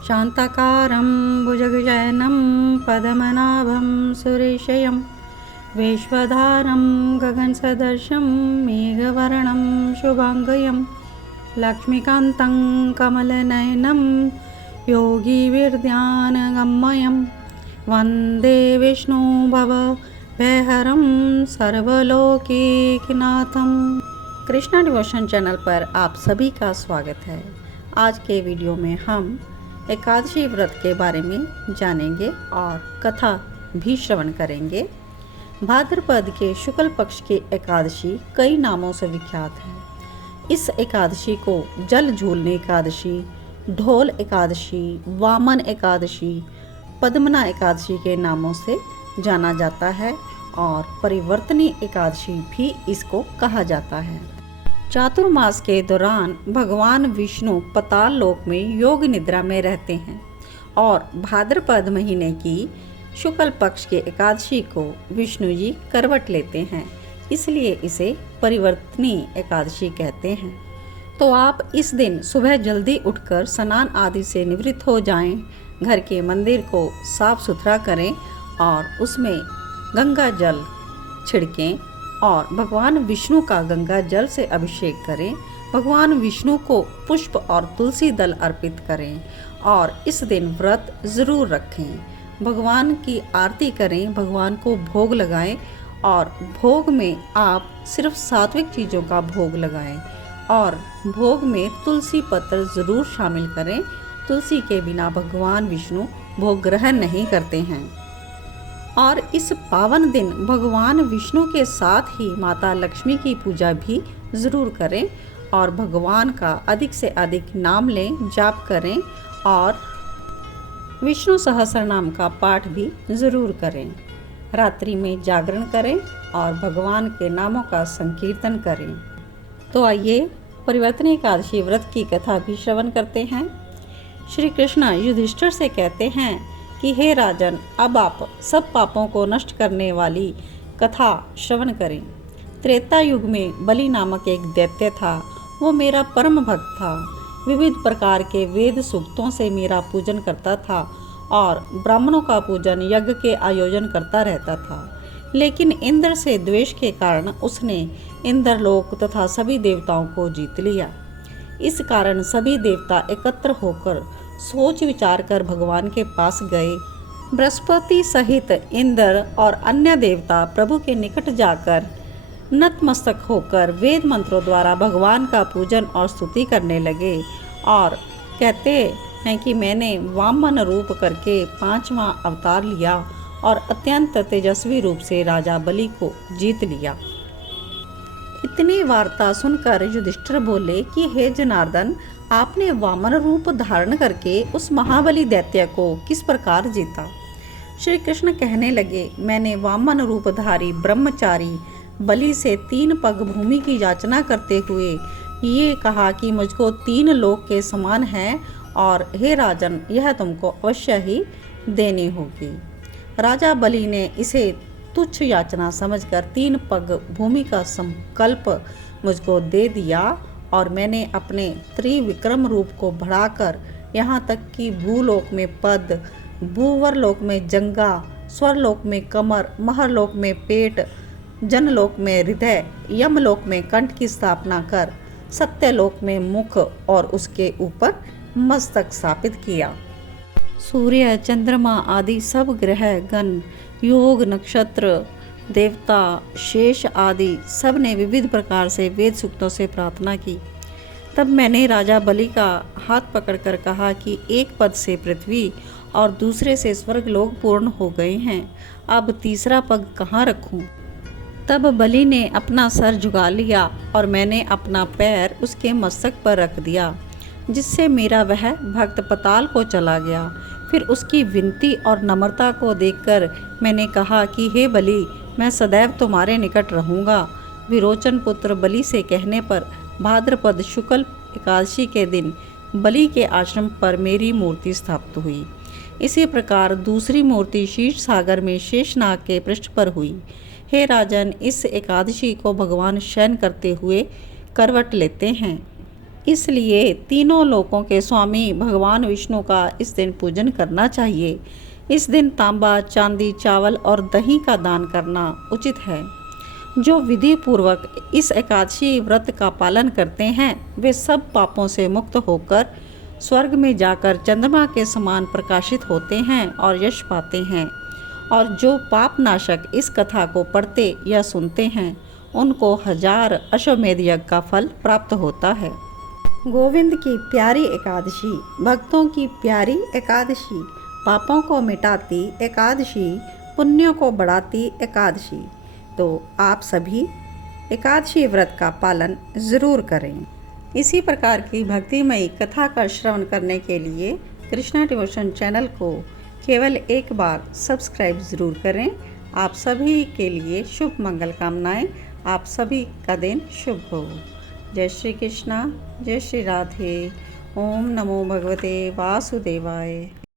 शान्ताकारं भुजगशयनं पद्मनाभं सुरेशयं विश्वधारं गगनसदृशं मेघवर्णं शुभाङ्गं लक्ष्मीकान्तं कमलनयनं योगिविद्यानगम्यं वन्दे विष्णुभवभयहरं सर्वलोकैकनाथं। Krishna devotion channel पर आप सभी का स्वागत है। आज के वीडियो में हम एकादशी व्रत के बारे में जानेंगे और कथा भी श्रवण करेंगे। भाद्रपद के शुक्ल पक्ष की एकादशी कई नामों से विख्यात है। इस एकादशी को जल झूलने एकादशी, ढोल एकादशी, वामन एकादशी, पद्मना एकादशी के नामों से जाना जाता है और परिवर्तनी एकादशी भी इसको कहा जाता है। चातुर्मास के दौरान भगवान विष्णु पताल लोक में योग निद्रा में रहते हैं और भाद्रपद महीने की शुक्ल पक्ष की एकादशी को विष्णु जी करवट लेते हैं, इसलिए इसे परिवर्तनी एकादशी कहते हैं। तो आप इस दिन सुबह जल्दी उठकर स्नान आदि से निवृत्त हो जाएं, घर के मंदिर को साफ सुथरा करें और उसमें गंगा जल छिड़कें और भगवान विष्णु का गंगा जल से अभिषेक करें। भगवान विष्णु को पुष्प और तुलसी दल अर्पित करें और इस दिन व्रत ज़रूर रखें। भगवान की आरती करें, भगवान को भोग लगाएं और भोग में आप सिर्फ सात्विक चीज़ों का भोग लगाएं और भोग में तुलसी पत्र ज़रूर शामिल करें। तुलसी के बिना भगवान विष्णु भोग ग्रहण नहीं करते हैं। और इस पावन दिन भगवान विष्णु के साथ ही माता लक्ष्मी की पूजा भी ज़रूर करें और भगवान का अधिक से अधिक नाम लें, जाप करें और विष्णु सहस्र नाम का पाठ भी ज़रूर करें। रात्रि में जागरण करें और भगवान के नामों का संकीर्तन करें। तो आइए परिवर्तनी एकादशी व्रत की कथा भी श्रवण करते हैं। श्री कृष्ण युधिष्ठिर से कहते हैं कि हे राजन, अब आप सब पापों को नष्ट करने वाली कथा श्रवण करें। त्रेता युग में बलि नामक एक दैत्य था। वो मेरा परम भक्त था, विविध प्रकार के वेद सूक्तों से मेरा पूजन करता था और ब्राह्मणों का पूजन यज्ञ के आयोजन करता रहता था। लेकिन इंद्र से द्वेष के कारण उसने इंद्रलोक तथा सभी देवताओं को जीत लिया। इस कारण सभी देवता एकत्र होकर सोच विचार कर भगवान के पास गए। बृहस्पति सहित इंद्र और अन्य देवता प्रभु के निकट जाकर नतमस्तक होकर वेद मंत्रों द्वारा भगवान का पूजन और स्तुति करने लगे और कहते हैं कि मैंने वामन रूप करके 5वां अवतार लिया और अत्यंत तेजस्वी रूप से राजा बलि को जीत लिया। इतनी वार्ता सुनकर युधिष्ठिर बोले कि हे जनार्दन, आपने वामन रूप धारण करके उस महाबली दैत्य को किस प्रकार जीता? श्री कृष्ण कहने लगे, मैंने वामन रूपधारी ब्रह्मचारी बलि से 3 पग भूमि की याचना करते हुए ये कहा कि मुझको 3 लोक के समान है और हे राजन, यह तुमको अवश्य ही देनी होगी। राजा बलि ने इसे तुच्छ याचना समझकर 3 पग भूमि का संकल्प मुझको दे दिया और मैंने अपने त्रिविक्रम रूप को बढ़ाकर यहाँ तक कि भूलोक में पद, भूवर लोक में जंगा, स्वरलोक में कमर, महरलोक में पेट, जनलोक में हृदय, यमलोक में कंठ की स्थापना कर सत्यलोक में मुख और उसके ऊपर मस्तक स्थापित किया। सूर्य, चंद्रमा आदि सब ग्रह गण, योग, नक्षत्र, देवता, शेष आदि सब ने विविध प्रकार से वेद सूक्तों से प्रार्थना की। तब मैंने राजा बलि का हाथ पकड़कर कहा कि एक पद से पृथ्वी और दूसरे से स्वर्ग लोक पूर्ण हो गए हैं, अब तीसरा पग कहाँ रखूं? तब बलि ने अपना सर झुका लिया और मैंने अपना पैर उसके मस्तक पर रख दिया, जिससे मेरा वह भक्त पताल को चला गया। फिर उसकी विनती और नम्रता को देखकर मैंने कहा कि हे बलि, मैं सदैव तुम्हारे निकट रहूँगा। विरोचन पुत्र बलि से कहने पर भाद्रपद शुक्ल एकादशी के दिन बलि के आश्रम पर मेरी मूर्ति स्थापित हुई। इसी प्रकार दूसरी मूर्ति शीश सागर में शेषनाग के पृष्ठ पर हुई। हे राजन, इस एकादशी को भगवान शयन करते हुए करवट लेते हैं। इसलिए तीनों लोकों के स्वामी भगवान विष्णु का इस दिन पूजन करना चाहिए। इस दिन तांबा, चांदी, चावल और दही का दान करना उचित है। जो विधि पूर्वक इस एकादशी व्रत का पालन करते हैं वे सब पापों से मुक्त होकर स्वर्ग में जाकर चंद्रमा के समान प्रकाशित होते हैं और यश पाते हैं। और जो पाप नाशक इस कथा को पढ़ते या सुनते हैं उनको 1000 अश्वमेध यज्ञ का फल प्राप्त होता है। गोविंद की प्यारी एकादशी, भक्तों की प्यारी एकादशी, पापों को मिटाती एकादशी, पुण्यों को बढ़ाती एकादशी। तो आप सभी एकादशी व्रत का पालन ज़रूर करें। इसी प्रकार की भक्तिमयी कथा का श्रवण करने के लिए कृष्णा डिवोशन चैनल को केवल एक बार सब्सक्राइब ज़रूर करें। आप सभी के लिए शुभ मंगल कामनाएं। आप सभी का दिन शुभ हो। जय श्री कृष्णा, जय श्री राधे। ओम नमो भगवते वासुदेवाय।